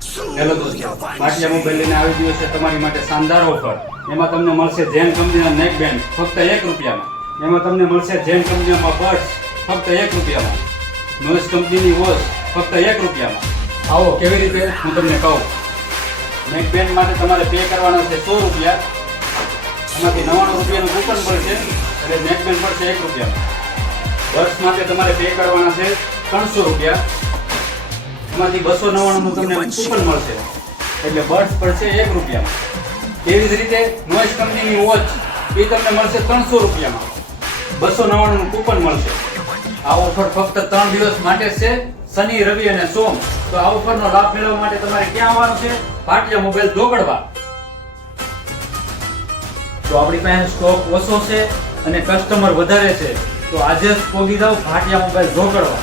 Hello દોસ્તો, Bhatia mobile લઈને આવી ગયો છે તમારી માટે શાનદાર ઓફર. એમાં તમને મળશે જેન કંપનીના નેક બેન્ડ ફક્ત 1 રૂપિયામાં. એમાં તમને મળશે જેન કંપનીમાં બર્ડ્સ ફક્ત 1 રૂપિયામાં. નોઇસ કંપનીની વોચ ફક્ત 1 રૂપિયામાં. આવો કેવી રીતે હું તમને કહું. નેક બેન્ડ માટે તમારે પે કરવાના છે 100 રૂપિયા. એમાંથી 99 રૂપિયાનું કૂપન પડશે એટલે નેક બેન્ડ પડશે 1 રૂપિયામાં. બર્ડ્સ માટે તમારે પે કરવાના છે 300 રૂપિયા. એમાંથી 299 નું તમને કૂપન મળશે એટલે બર્ડ્સ પડશે 1 રૂપિયામાં. એવી જ રીતે નોઇસ કંપનીની વોચ એ તમને મળશે 300 રૂપિયામાં. 299 નું કૂપન મળશે. આ ઓફર ફક્ત 3 દિવસ માટે છે, શનિ, રવિ અને સોમ. તો આ ઓફરનો લાભ મેળવવા માટે તમારે ક્યાં આવવાનું છે? ભાટિયા મોબાઈલ ધોકડવા. તો આપણી પાસે સ્ટોક ઓછો છે અને કસ્ટમર વધારે છે, તો આજે જ પહોંચી જાઓ ભાટિયા મોબાઈલ ધોકડવા.